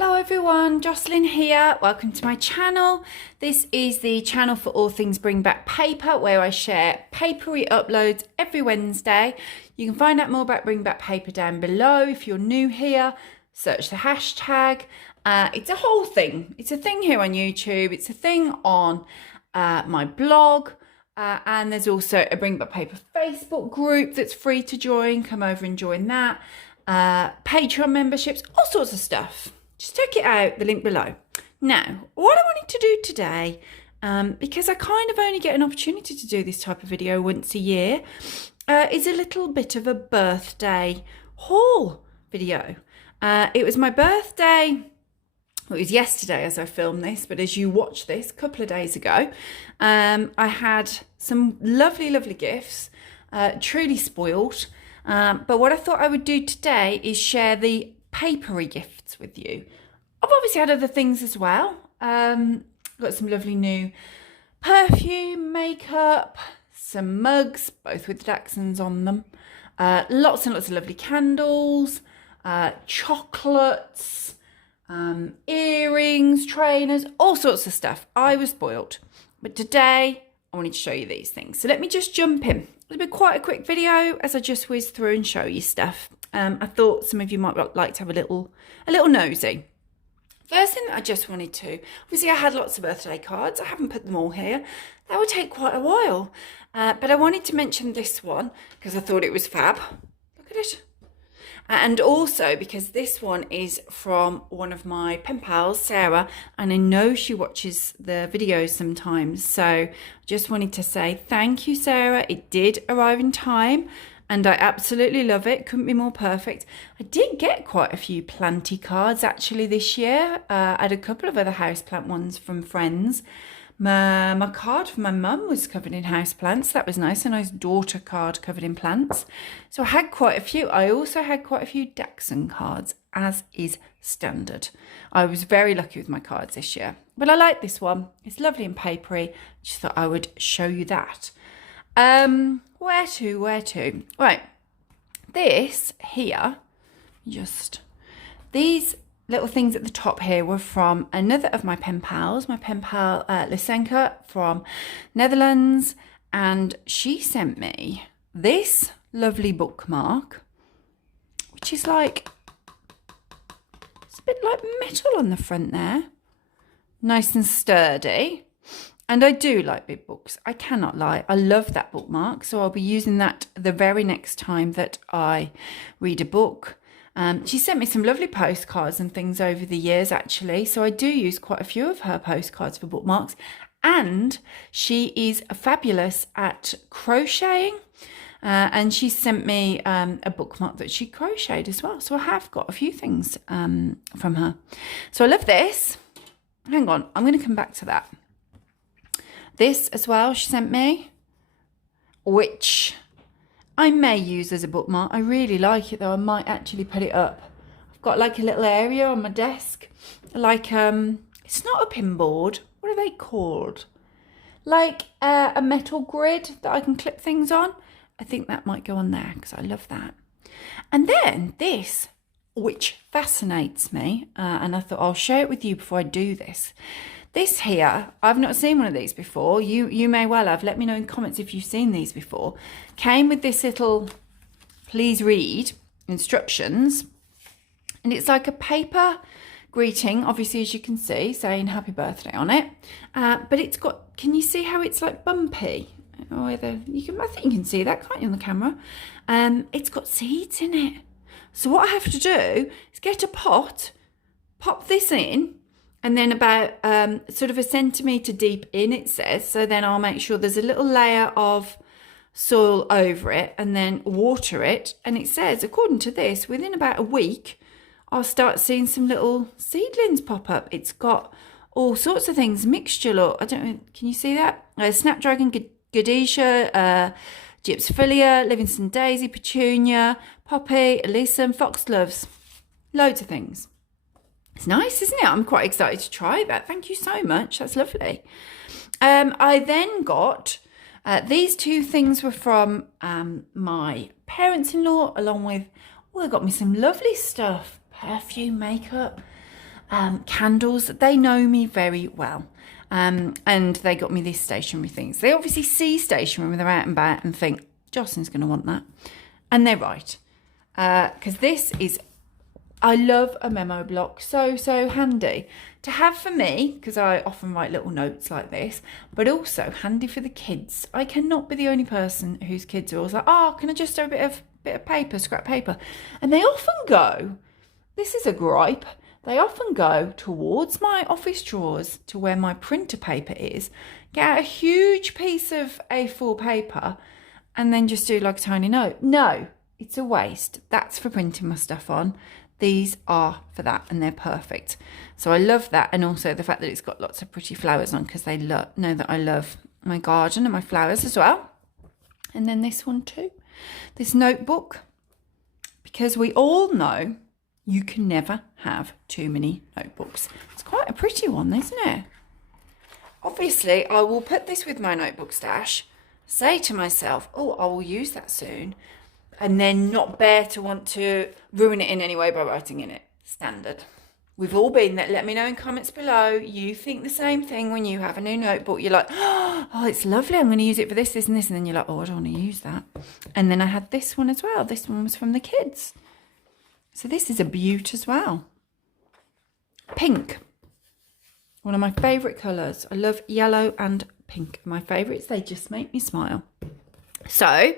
Hello everyone, Jocelyn here. Welcome to my channel. This is the channel for all things Bring Back Paper, where I share papery uploads every Wednesday. You can find out more about Bring Back Paper down below. If you're new here, search the hashtag. It's a whole thing. It's a thing here on YouTube. It's a thing on my blog. And there's also a Bring Back Paper Facebook group that's free to join. Come over and join that. Patreon memberships, all sorts of stuff. Just check it out, the link below. Now, what I wanted to do today, because I kind of only get an opportunity to do this type of video once a year, is a little bit of a birthday haul video. It was my birthday, well, it was yesterday as I filmed this, but as you watch this, a couple of days ago, I had some lovely, lovely gifts, truly spoiled. But what I thought I would do today is share the papery gifts with you. I've obviously had other things as well. Got some lovely new perfume, makeup, some mugs, both with Dachshunds on them. Lots and lots of lovely candles, chocolates, earrings, trainers, all sorts of stuff. I was spoiled. But today I wanted to show you these things. So let me just jump in. It'll be quite a quick video as I just whiz through and show you stuff. I thought some of you might like to have a little nosy. First thing that I just wanted to, obviously I had lots of birthday cards. I haven't put them all here. That would take quite a while. But I wanted to mention this one because I thought it was fab. Look at it. And also because this one is from one of my pen pals, Sarah, and I know she watches the videos sometimes. So I just wanted to say thank you, Sarah. It did arrive in time and I absolutely love it. Couldn't be more perfect. I did get quite a few planty cards actually this year. I had a couple of other houseplant ones from friends. My card for my mum was covered in houseplants. That was nice. A nice daughter card covered in plants. So I had quite a few. I also had quite a few Dachshund cards, as is standard. I was very lucky with my cards this year. But I like this one. It's lovely and papery. Just thought I would show you that. Where to? Right. This here, these little things at the top here were from another of my pen pals, my pen pal Lysenka from Netherlands, and she sent me this lovely bookmark, which is like, it's a bit like metal on the front there, nice and sturdy. And I do like big books. I cannot lie. I love that bookmark. So I'll be using that the very next time that I read a book. She sent me some lovely postcards and things over the years, actually. So I do use quite a few of her postcards for bookmarks. And she is fabulous at crocheting. And she sent me a bookmark that she crocheted as well. So I have got a few things from her. So I love this. Hang on, I'm going to come back to that. This as well she sent me, which I may use as a bookmark. I really like it though. I might actually put it up. I've got like a little area on my desk, like it's not a pin board. What are they called? Like a metal grid that I can clip things on. I think that might go on there because I love that. And then this, which fascinates me, and I thought I'll share it with you before I do this. This here, I've not seen one of these before. You may well have. Let me know in comments if you've seen these before. Came with this little, please read, instructions. And it's like a paper greeting, obviously, as you can see, saying happy birthday on it. But it's got, can you see how it's like bumpy? Or whether you can, I think you can see that, can't you, on the camera? It's got seeds in it. So what I have to do is get a pot, pop this in, and then about sort of a centimetre deep in, it says. So then I'll make sure there's a little layer of soil over it and then water it. And it says, according to this, within about a week, I'll start seeing some little seedlings pop up. It's got all sorts of things, mixture, look. I don't know, can you see that? Snapdragon, Godetia, Gypsophilia, Livingston Daisy, Petunia, Poppy, Alyssum, Foxgloves. Loads of things. It's nice, isn't it? I'm quite excited to try that. Thank you so much. That's lovely. I then got, these two things were from my parents-in-law, along with, oh, they got me some lovely stuff. Perfume, makeup. candles. They know me very well. And they got me these stationery things. They obviously see stationery when they're out and about and think, Jocelyn's going to want that. And they're right. Because this is, I love a memo block. So handy to have for me, because I often write little notes like this, but also handy for the kids. I cannot be the only person whose kids are always like, oh, can I just do a bit of paper, scrap paper? And they often go, this is a gripe, they often go towards my office drawers to where my printer paper is, get out a huge piece of A4 paper and then just do like a tiny note. No, it's a waste. That's for printing my stuff on. These are for that and they're perfect. So I love that, and also the fact that it's got lots of pretty flowers on, because they know that I love my garden and my flowers as well. And then this one too, this notebook, because we all know you can never have too many notebooks. It's quite a pretty one, isn't it? Obviously, I will put this with my notebook stash, say to myself, oh, I will use that soon, and then not bear to want to ruin it in any way by writing in it. Standard. We've all been there. Let me know in comments below. You think the same thing when you have a new notebook. You're like, oh, it's lovely. I'm going to use it for this, this, and this. And then you're like, oh, I don't want to use that. And then I had this one as well. This one was from the kids. So this is a beaut as well. Pink. One of my favourite colours. I love yellow and pink. My favourites, they just make me smile. So,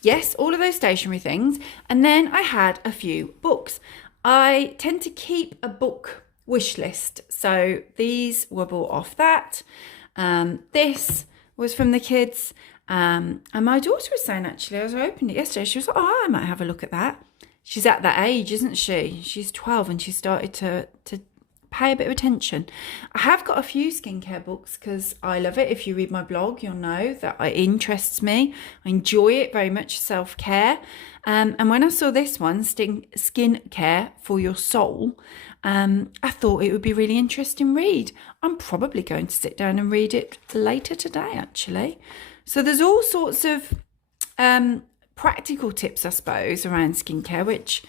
yes, all of those stationery things. And then I had a few books. I tend to keep a book wish list. So these were bought off that. This was from the kids. And my daughter was saying, actually, as I opened it yesterday, she was like, oh, I might have a look at that. She's at that age, isn't she? She's 12 and she started to pay a bit of attention. I have got a few skincare books because I love it. If you read my blog, you'll know that it interests me. I enjoy it very much, self-care. And when I saw this one, Skincare for Your Soul, I thought it would be a really interesting read. I'm probably going to sit down and read it later today, actually. So there's all sorts of practical tips, I suppose, around skincare, which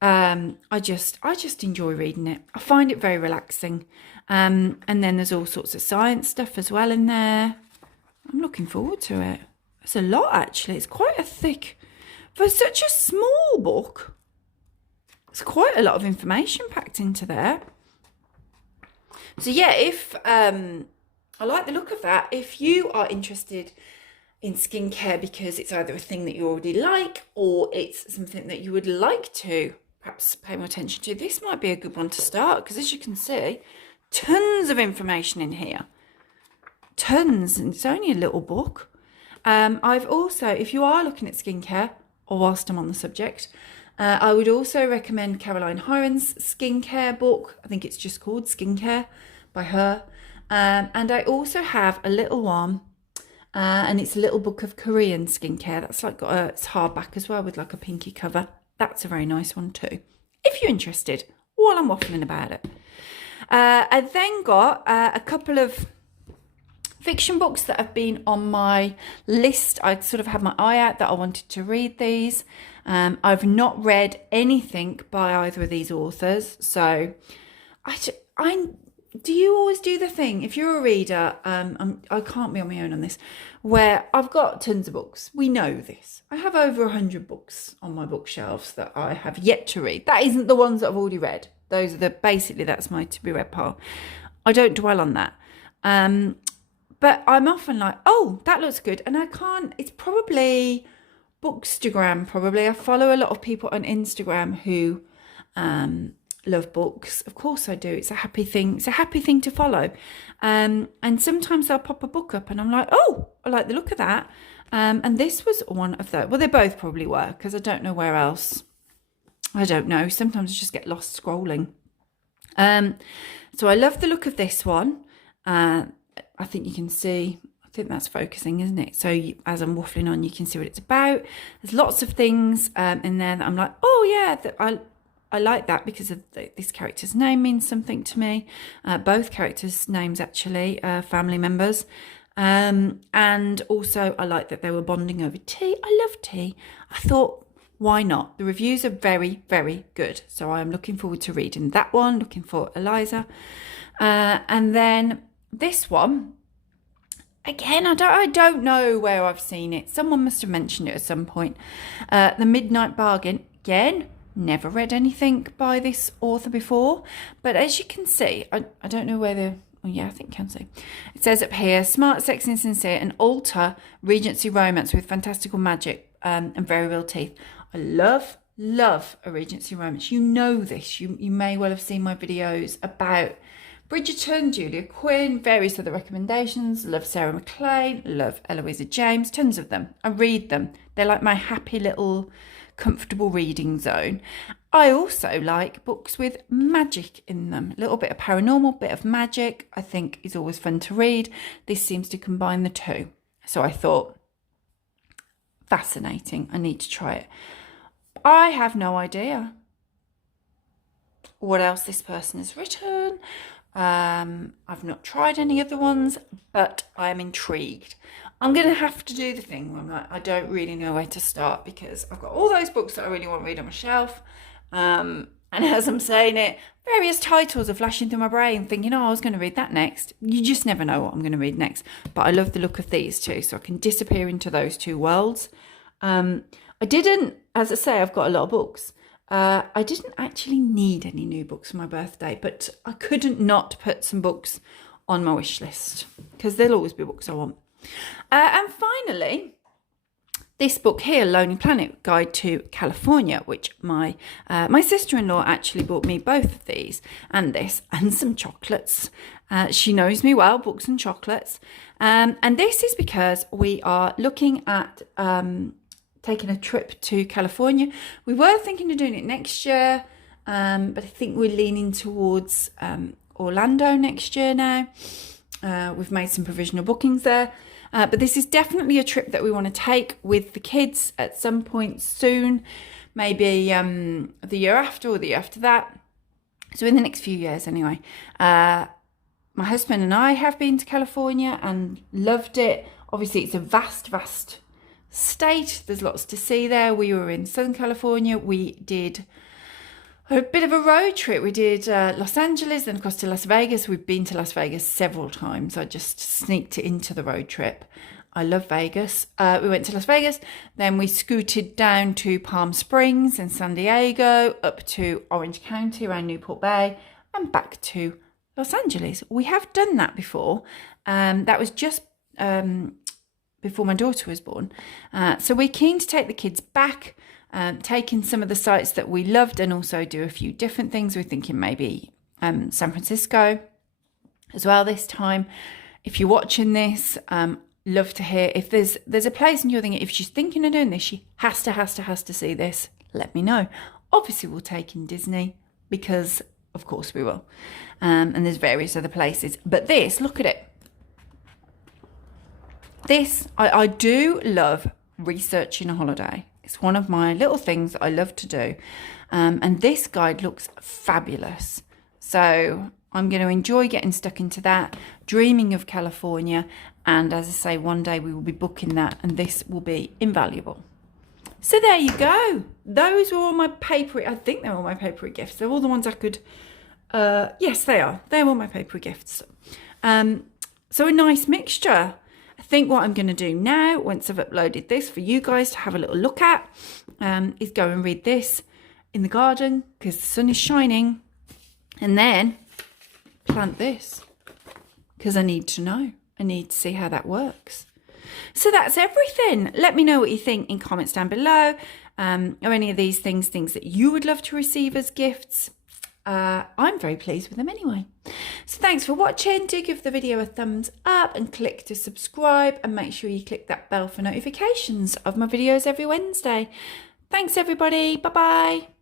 I just enjoy reading it. I find it very relaxing. And then there's all sorts of science stuff as well in there. I'm looking forward to it. It's a lot, actually. It's quite a thick, for such a small book, there's quite a lot of information packed into there. So yeah, if I like the look of that. If you are interested in skincare because it's either a thing that you already like or it's something that you would like to perhaps pay more attention to, this might be a good one to start, because as you can see, tons of information in here. Tons, and it's only a little book. I've also, if you are looking at skincare, or whilst I'm on the subject, I would also recommend Caroline Hyron's skincare book. I think it's just called Skincare by her. And I also have a little one, and it's a little book of Korean skincare. That's like got it's hardback as well with like a pinky cover. That's a very nice one too, if you're interested, while I'm waffling about it. I then got a couple of fiction books that have been on my list. I sort of had my eye out that I wanted to read these. I've not read anything by either of these authors. So do you always do the thing, if you're a reader, I can't be on my own on this, where I've got tons of books. We know this. I have over 100 books on my bookshelves that I have yet to read. That isn't the ones that I've already read. Those are basically that's my to be read pile. I don't dwell on that. But I'm often like, oh, that looks good. And I can't, it's probably Bookstagram, probably. I follow a lot of people on Instagram who love books. Of course I do. It's a happy thing. It's a happy thing to follow. And sometimes they'll pop a book up and I'm like, oh, I like the look of that. And this was one of those. Well, they both probably were, because I don't know where else. I don't know. Sometimes I just get lost scrolling. So I love the look of this one. I think you can see, I think that's focusing, isn't it? So as I'm waffling on, you can see what it's about. There's lots of things in there that I'm like, oh yeah, that I like that because of this character's name means something to me. Both characters' names actually, family members. And also I like that they were bonding over tea. I love tea. I thought why not? The reviews are very, very good. So I am looking forward to reading that one, looking for Eliza. And then this one, again, I don't know where I've seen it. Someone must have mentioned it at some point. The Midnight Bargain, again, never read anything by this author before. But as you can see, I don't know where oh yeah, I think you can see. It says up here, smart, sexy and sincere, an alter Regency romance with fantastical magic and very real teeth. I love a Regency romance. You know this. You may well have seen my videos about Bridgerton, Julia Quinn, various other recommendations. Love Sarah McLean, love Eloisa James, tons of them. I read them. They're like my happy little comfortable reading zone. I also like books with magic in them. A little bit of paranormal, bit of magic, I think is always fun to read. This seems to combine the two. So I thought, fascinating, I need to try it. I have no idea what else this person has written. I've not tried any other ones, but I am intrigued. I'm going to have to do the thing where I'm like, I don't really know where to start because I've got all those books that I really want to read on my shelf. And as I'm saying it, various titles are flashing through my brain thinking, oh, I was going to read that next. You just never know what I'm going to read next. But I love the look of these two, so I can disappear into those two worlds. I didn't, as I say, I've got a lot of books. I didn't actually need any new books for my birthday, but I couldn't not put some books on my wish list because there'll always be books I want. And finally, this book here, Lonely Planet Guide to California, which my sister-in-law actually bought me both of these and this and some chocolates. She knows me well, books and chocolates. And this is because we are looking at taking a trip to California. We were thinking of doing it next year, but I think we're leaning towards Orlando next year now. We've made some provisional bookings there. But this is definitely a trip that we want to take with the kids at some point soon, maybe the year after or the year after that. So in the next few years anyway. My husband and I have been to California and loved it. Obviously, it's a vast, vast state. There's lots to see there. We were in Southern California. We did a bit of a road trip. We did Los Angeles, then across to Las Vegas. We've been to Las Vegas several times. I just sneaked it into the road trip. I love Vegas. We went to Las Vegas, then we scooted down to Palm Springs and San Diego, up to Orange County around Newport Bay, and back to Los Angeles. We have done that before. That was just before my daughter was born. So we're keen to take the kids back, taking some of the sites that we loved and also do a few different things. We're thinking maybe San Francisco as well this time. If you're watching this, love to hear. If there's a place and you're thinking, if she's thinking of doing this, she has to see this, let me know. Obviously, we'll take in Disney because, of course, we will. And there's various other places. But this, look at it. This, I do love researching a holiday. It's one of my little things that I love to do. And this guide looks fabulous. So I'm going to enjoy getting stuck into that, dreaming of California. And as I say, one day we will be booking that and this will be invaluable. So there you go. Those were all my papery. I think they're all my papery gifts. They're all the ones I could... yes, they are. They're all my papery gifts. So a nice mixture. I think what I'm going to do now, once I've uploaded this for you guys to have a little look at, is go and read this in the garden because the sun is shining, and then plant this because I need to know. I need to see how that works. So that's everything. Let me know what you think in comments down below. Are any of these things that you would love to receive as gifts? I'm very pleased with them anyway. So thanks for watching. Do give the video a thumbs up and click to subscribe, and make sure you click that bell for notifications of my videos every Wednesday. Thanks everybody. Bye bye.